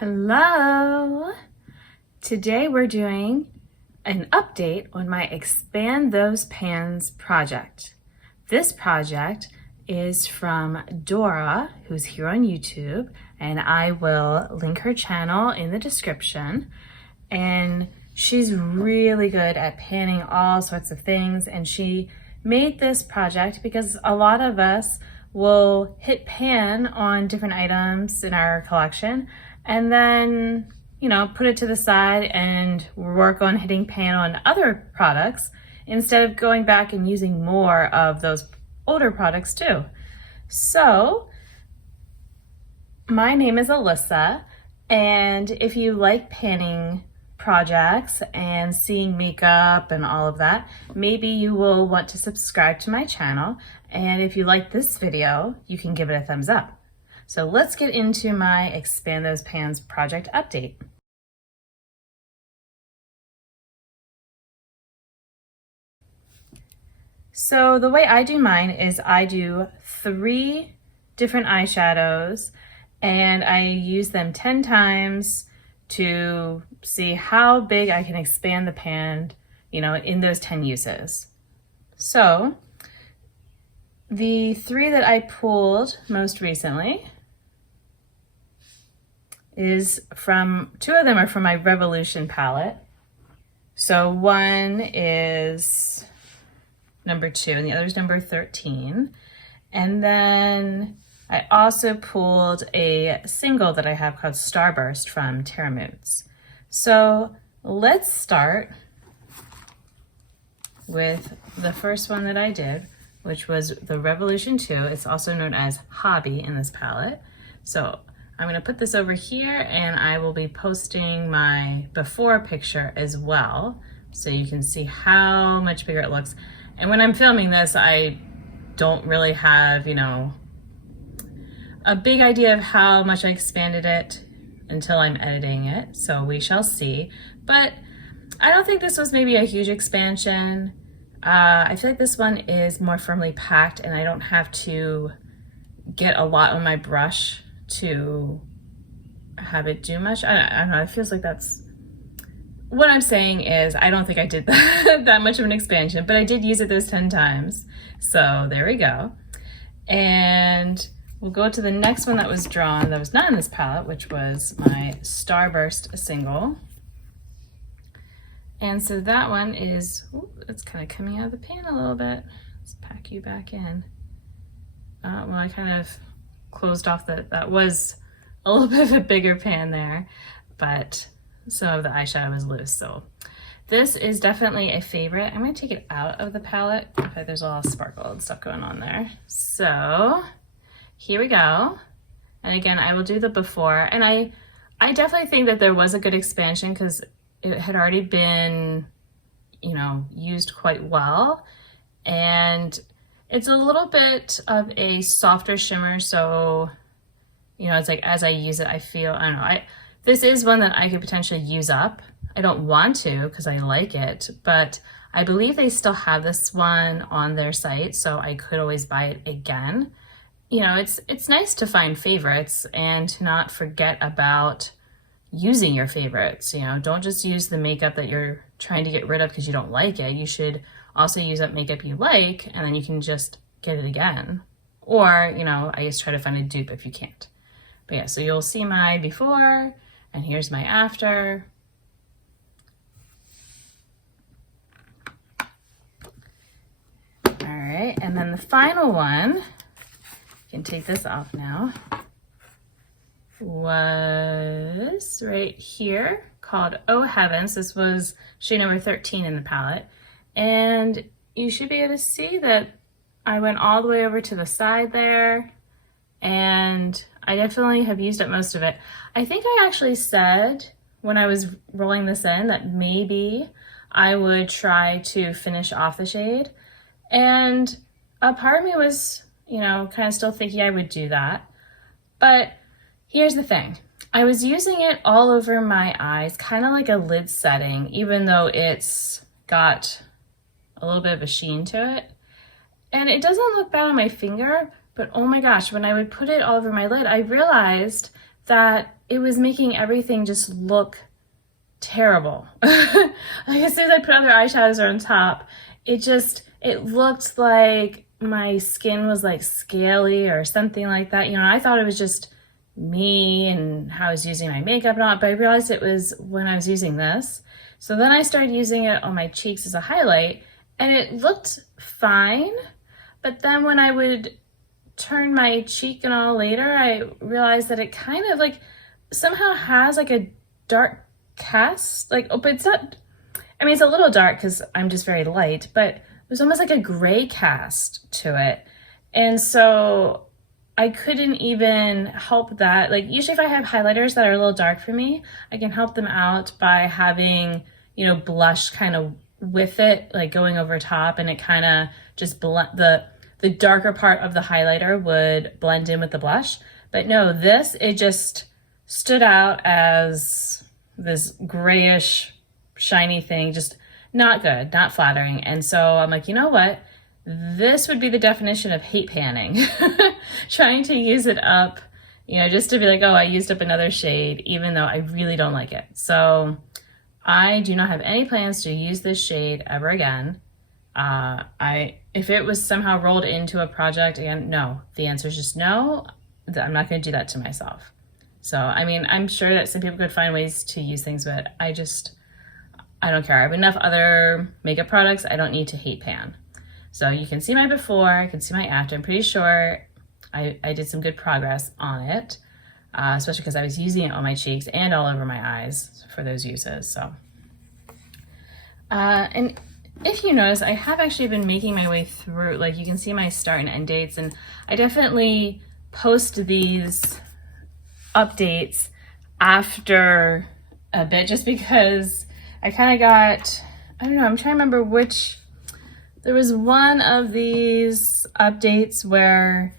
Hello! Today we're doing an update on my Expand Those Pans project. This project is from Dora, who's here on YouTube, and I will link her channel in the description. And she's really good at panning all sorts of things, and she made this project because a lot of us will hit pan on different items in our collection and then, put it to the side and work on hitting pan on other products instead of going back and using more of those older products too. So, my name is Alyssa, and if you like panning projects and seeing makeup and all of that, maybe you will want to subscribe to my channel. And if you like this video, you can give it a thumbs up. So let's get into my Expand Those Pans project update. So the way I do mine is I do 3 different eyeshadows and I use them 10 times to see how big I can expand the pan, in those 10 uses. So the 3 that I pulled most recently is from, 2 of them are from my Revolution palette. So one is number 2 and the other is number 13. And then I also pulled a single that I have called Starburst from Terra Moods. So let's start with the first one that I did, which was the Revolution 2. It's also known as Hobby in this palette. So I'm gonna put this over here and I will be posting my before picture as well, so you can see how much bigger it looks. And when I'm filming this, I don't really have, a big idea of how much I expanded it until I'm editing it, so we shall see. But I don't think this was maybe a huge expansion. I feel like this one is more firmly packed and I don't have to get a lot on my brush to have it do much. I don't know, it feels like that's, what I'm saying is I don't think I did that much of an expansion, but I did use it those 10 times. So there we go. And we'll go to the next one that was drawn that was not in this palette, which was my Starburst single. And so that one is, it's kind of coming out of the pan a little bit. Let's pack you back in. Well, I kind of closed off that was a little bit of a bigger pan there, but some of the eyeshadow was loose. So this is definitely a favorite. I'm gonna take it out of the palette. Okay, there's a lot of sparkle and stuff going on there. So here we go. And again, I will do the before. And I definitely think that there was a good expansion because it had already been, used quite well. And it's a little bit of a softer shimmer. So, it's like as I use it, I feel, I don't know, this is one that I could potentially use up. I don't want to because I like it, but I believe they still have this one on their site, so I could always buy it again. It's nice to find favorites and to not forget about using your favorites. Don't just use the makeup that you're trying to get rid of because you don't like it. You should also use that makeup you like, and then you can just get it again. Or, I just try to find a dupe if you can't. But yeah, so you'll see my before, and here's my after. All right, and then the final one, you can take this off now, was right here called Oh Heavens. This was shade number 13 in the palette. And you should be able to see that I went all the way over to the side there, and I definitely have used up most of it. I think I actually said when I was rolling this in that maybe I would try to finish off the shade. And a part of me was, kind of still thinking I would do that. But here's the thing. I was using it all over my eyes, kind of like a lid setting, even though it's got a little bit of a sheen to it. And it doesn't look bad on my finger, but oh my gosh, when I would put it all over my lid, I realized that it was making everything just look terrible. Like as soon as I put other eyeshadows on top, it looked like my skin was like scaly or something like that. You know, I thought it was just me and how I was using my makeup and all, but I realized it was when I was using this. So then I started using it on my cheeks as a highlight, and it looked fine. But then when I would turn my cheek and all later, I realized that it kind of like somehow has like a dark cast, like, oh, but it's not, I mean, it's a little dark because I'm just very light, but there's almost like a gray cast to it. And so I couldn't even help that. Like usually if I have highlighters that are a little dark for me, I can help them out by having, you know, blush kind of with it, like going over top, and it kind of just the darker part of the highlighter would blend in with the blush. But no, this, it just stood out as this grayish, shiny thing, just not good, not flattering. And so I'm like, you know what? This would be the definition of hate panning. Trying to use it up, you know, just to be like, oh, I used up another shade, even though I really don't like it. So I do not have any plans to use this shade ever again. If it was somehow rolled into a project again, no, the answer is just no. I'm not going to do that to myself. So, I mean, I'm sure that some people could find ways to use things, but I don't care. I have enough other makeup products. I don't need to hate pan. So you can see my before, you can see my after. I'm pretty sure I did some good progress on it, especially because I was using it on my cheeks and all over my eyes for those uses. So, and if you notice, I have actually been making my way through, like you can see my start and end dates, and I definitely post these updates after a bit just because I kind of got, I don't know, I'm trying to remember which, there was one of these updates where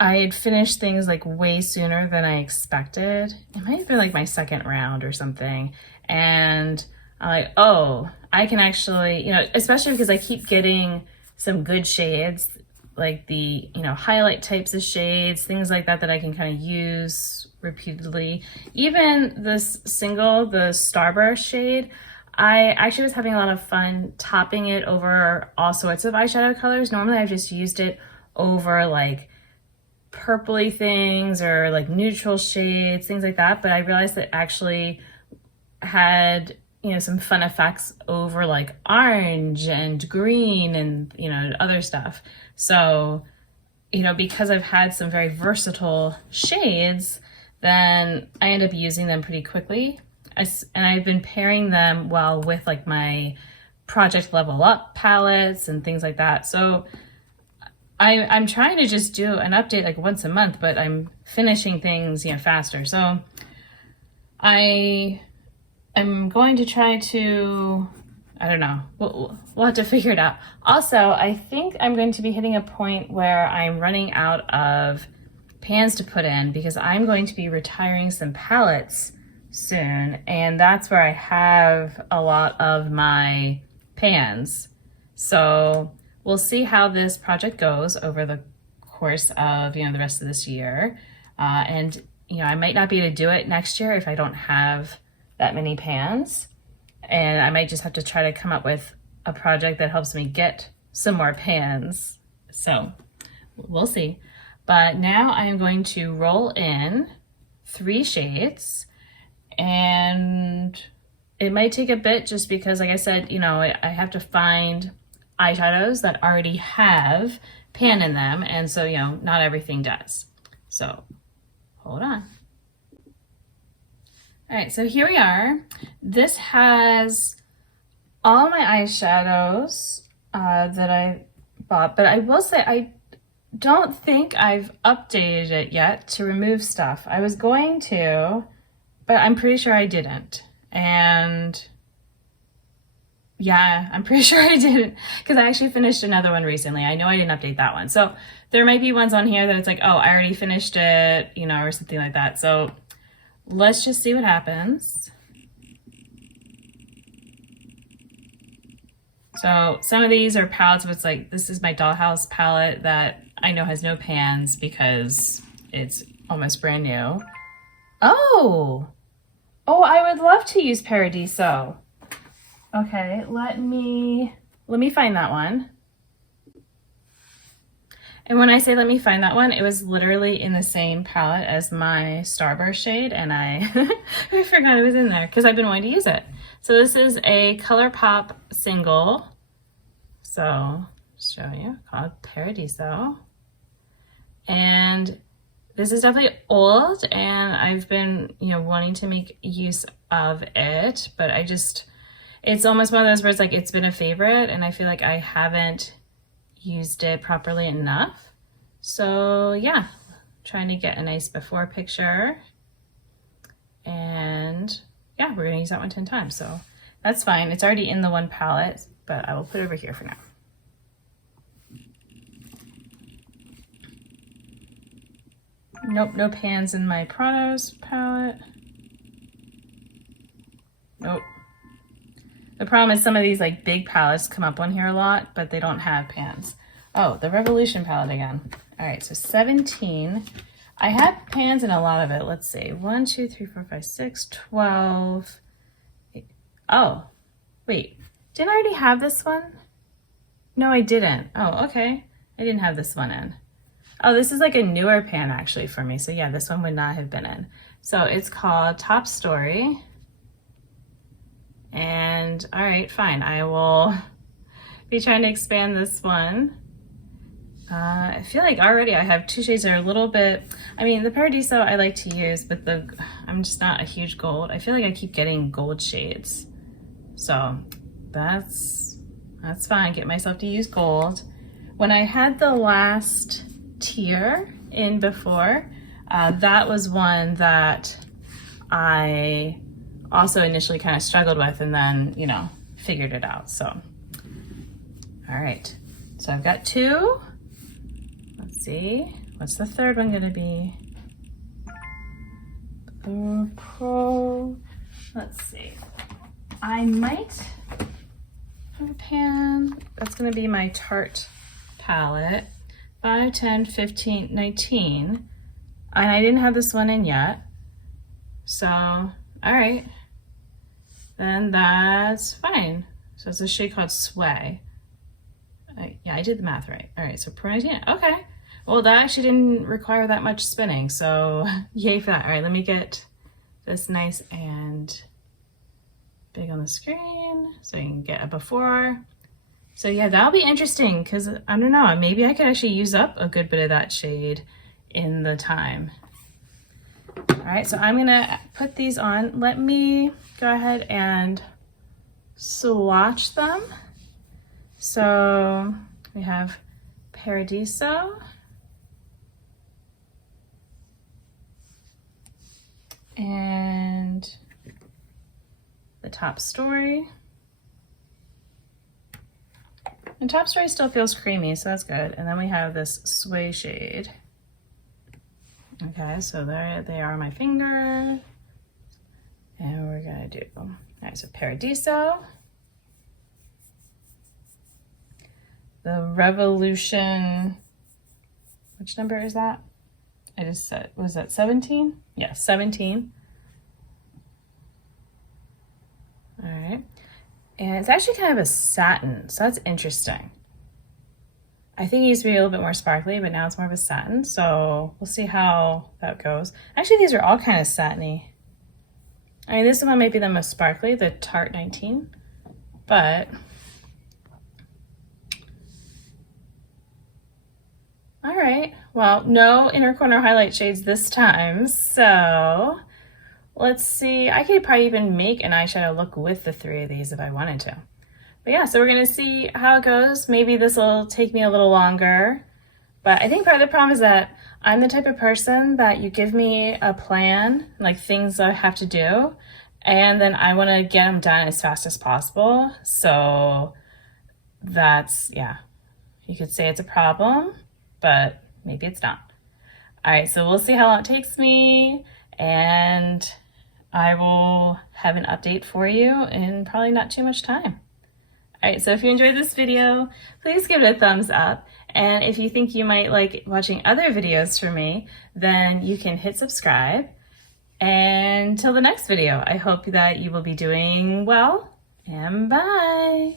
I had finished things like way sooner than I expected. It might have been like my second round or something. And I'm like, oh, I can actually, you know, especially because I keep getting some good shades, like the, you know, highlight types of shades, things like that I can kind of use repeatedly. Even this single, the Starburst shade, I actually was having a lot of fun topping it over all sorts of eyeshadow colors. Normally I've just used it over like purpley things or like neutral shades, things like that. But I realized that actually had, you know, some fun effects over like orange and green and, you know, other stuff. So, you know, because I've had some very versatile shades, then I end up using them pretty quickly. And I've been pairing them well with like my Project Level Up palettes and things like that. So I'm trying to just do an update like once a month, but I'm finishing things, you know, faster. So I'm going to try to, I don't know, we'll have to figure it out. Also, I think I'm going to be hitting a point where I'm running out of pans to put in because I'm going to be retiring some palettes soon, and that's where I have a lot of my pans. So we'll see how this project goes over the course of, you know, the rest of this year. And, you know, I might not be able to do it next year if I don't have that many pans. And I might just have to try to come up with a project that helps me get some more pans. So we'll see. But now I am going to roll in 3 shades, and it might take a bit just because, like I said, you know, I have to find eyeshadows that already have pan in them. And so, you know, not everything does. So hold on. All right, so here we are. This has all my eyeshadows that I bought, but I will say I don't think I've updated it yet to remove stuff. I was going to, but I'm pretty sure I didn't. And yeah, I'm pretty sure I didn't because I actually finished another one recently. I know I didn't update that one. So there might be ones on here that it's like, oh, I already finished it, you know, or something like that. So let's just see what happens. So some of these are palettes, but it's like, this is my Dollhouse palette that I know has no pans because it's almost brand new. Oh, oh, I would love to use Paradiso. Okay, let me find that one. And when I say let me find that one, it was literally in the same palette as my Starburst shade, and I forgot it was in there because I've been wanting to use it. So this is a ColourPop single. So show you, called Paradiso. And this is definitely old, and I've been, wanting to make use of it, but it's almost one of those words, like it's been a favorite, and I feel like I haven't used it properly enough. So yeah, trying to get a nice before picture. And yeah, we're gonna use that one 10 times. So that's fine. It's already in the one palette, but I will put it over here for now. Nope, no pans in my Prados palette. Nope. The problem is some of these like big palettes come up on here a lot, but they don't have pans. Oh, the Revolution palette again. All right, so 17. I had pans in a lot of it. Let's see, 1, 2, 3, 4, 5, 6, 12. Oh, wait, didn't I already have this one? No, I didn't. Oh, okay. I didn't have this one in. Oh, this is like a newer pan actually for me. So yeah, this one would not have been in. So it's called Top Story. And all right, fine. I will be trying to expand this one. I feel like already I have two shades that are a little bit, the Paradiso I like to use, but I'm just not a huge gold. I feel like I keep getting gold shades. So that's fine. Get myself to use gold. When I had the last tier in before, that was one that I also initially kind of struggled with, and then, figured it out. So, all right. So I've got 2. Let's see. What's the third one gonna be? Pro. Let's see. I might have a pan. That's gonna be my Tarte palette. 5, 10, 15, 19. And I didn't have this one in yet. So, all right. Then that's fine. So it's a shade called Sway. Yeah, I did the math right. All right, so Pro 19. Okay. Well, that actually didn't require that much spinning. So yay for that. All right, let me get this nice and big on the screen so you can get a before. So yeah, that'll be interesting because I don't know, maybe I could actually use up a good bit of that shade in the time. All right, so I'm gonna put these on. Let me go ahead and swatch them. So we have Paradiso. And the Top Story. And Top Story still feels creamy, so that's good. And then we have this Sway shade. Okay, so there they are on my finger. And we're gonna do, all right, so Paradiso. The Revolution, which number is that? I just said, was that 17? Yeah, 17. All right. And it's actually kind of a satin, so that's interesting. I think it used to be a little bit more sparkly, but now it's more of a satin, so we'll see how that goes. Actually, these are all kind of satiny. This one might be the most sparkly, the Tarte 19, but all right. Well, no inner corner highlight shades this time, so let's see. I could probably even make an eyeshadow look with the 3 of these if I wanted to. But yeah, so we're gonna see how it goes. Maybe this will take me a little longer, but I think part of the problem is that I'm the type of person that you give me a plan, like things I have to do, and then I wanna get them done as fast as possible. So that's, yeah, you could say it's a problem, but maybe it's not. All right, so we'll see how long it takes me, and I will have an update for you in probably not too much time. All right, so if you enjoyed this video, please give it a thumbs up. And if you think you might like watching other videos from me, then you can hit subscribe. And until the next video, I hope that you will be doing well, and bye.